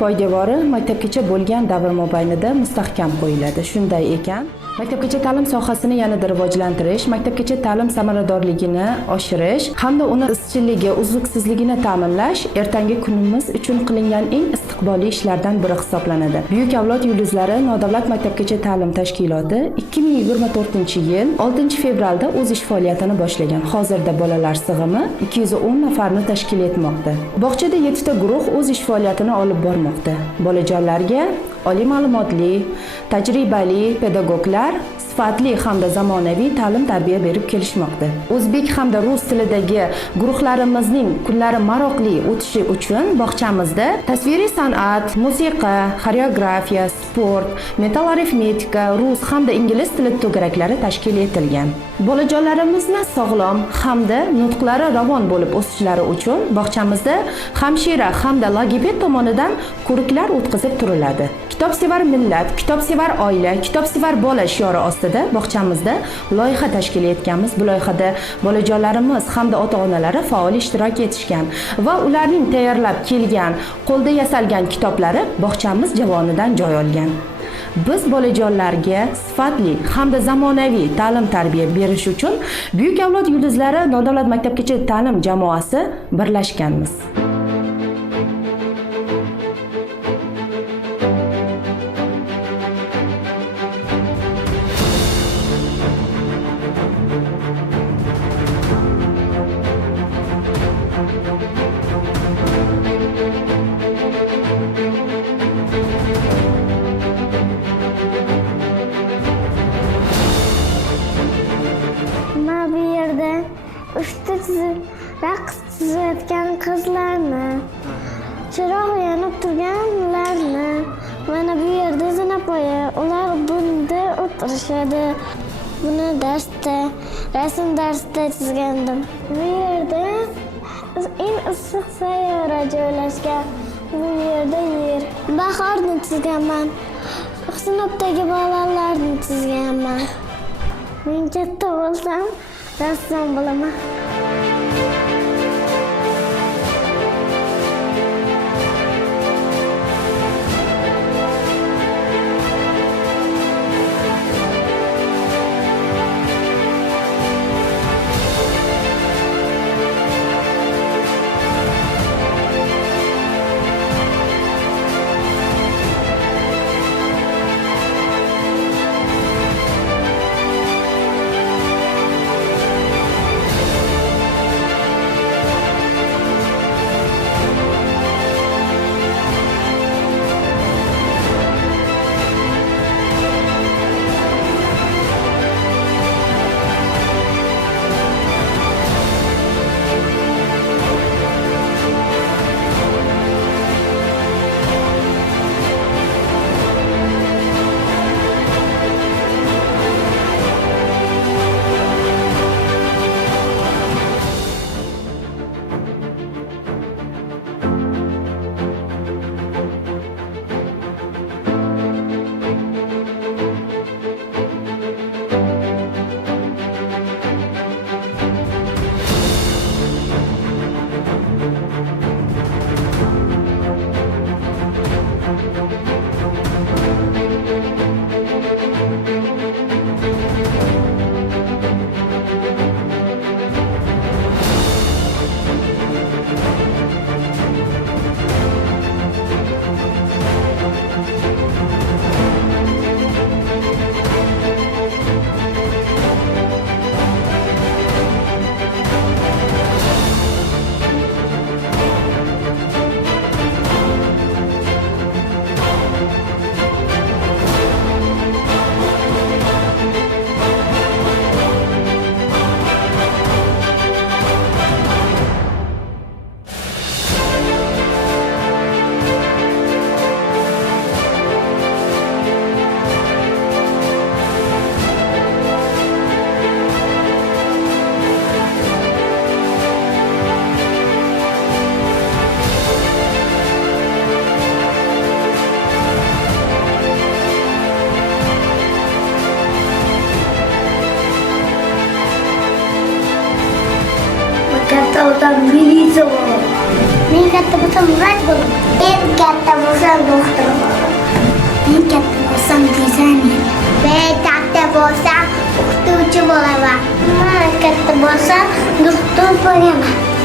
poydevori maktabgacha bo'lgan davr mobaynida mustahkam qo'yiladi. Shunday ekan, maktabgacha ta'lim sohasini yanada rivojlantirish, maktabgacha ta'lim samaradorligini oshirish hamda uni izchilligi, uzluksizligini ta'minlash ertangi kunimiz uchun qilingan eng istiqbolli ishlardan biri hisoblanadi. Buyuk avlod yulduzlari nodavlat maktabgacha ta'lim tashkiloti 2024-yil 6-fevralda o'z ish faoliyatini boshlagan. Hozirda bolalar sig'imi 210 nafarni tashkil etmoqda. Bog'chada 7 ta guruh o'z ish faoliyatini olib bormoqda. Bolajonlarga oliy ma'lumotli, tajribali pedagoglar sifatli hamda zamonaviy ta'lim-tarbiya berib kelishmoqda. O'zbek hamda rus tilidagi guruhlarimizning kunlari maroqli o'tishi uchun bog'chamizda tasviriy san'at, musiqa, xoreografiya, sport, metal arifmetika, rus hamda ingliz tili to'garaklari tashkil etilgan. Bolajonlarimizni sog'lom hamda nutqlari ravon bo'lib o'sishlari uchun bog'chamizda hamshira hamda logoped tomonidan ko'riklar o'tkazib turiladi. Kitobsevar millat, kitobsevar oila, kitobsevar bola shiori ostida bog'chamizda loyiha tashkil etganmiz. Bu loyihada bolajonlarimiz hamda ota-onalari faol ishtirok etishgan va ularning tayyorlab kelgan, qo'lda yasalgan kitoblari bog'chamiz javonidan joy olgan. Biz bolajonlarga sifatli hamda zamonaviy ta'lim-tarbiya berish uchun Buyuk avlod yulduzlari nodavlat maktabgacha ta'lim jamoasi birlashganmiz. Raqs tuzayotgan qizlarni, chiroq yonib turganlarni, mana bu yerda zinapoya, ular bunda o'tirishadi. Buni rasm darsida chizgandim. Bu yerda eng issiq sayyora joylashgan. Bu yerda yer. Bahorni chizganman. Sinfdagi bolalarni chizganman. Men katta bo'lsam, rassom bo'laman. Men katta bo'lsam vrach bo'laman. Men katta bo'lsam doktor bo'laman. Men katta bo'lsam dizayner. Men katta bo'lsam o'qituvchi bo'laman. Men katta bo'lsam doktor bo'laman.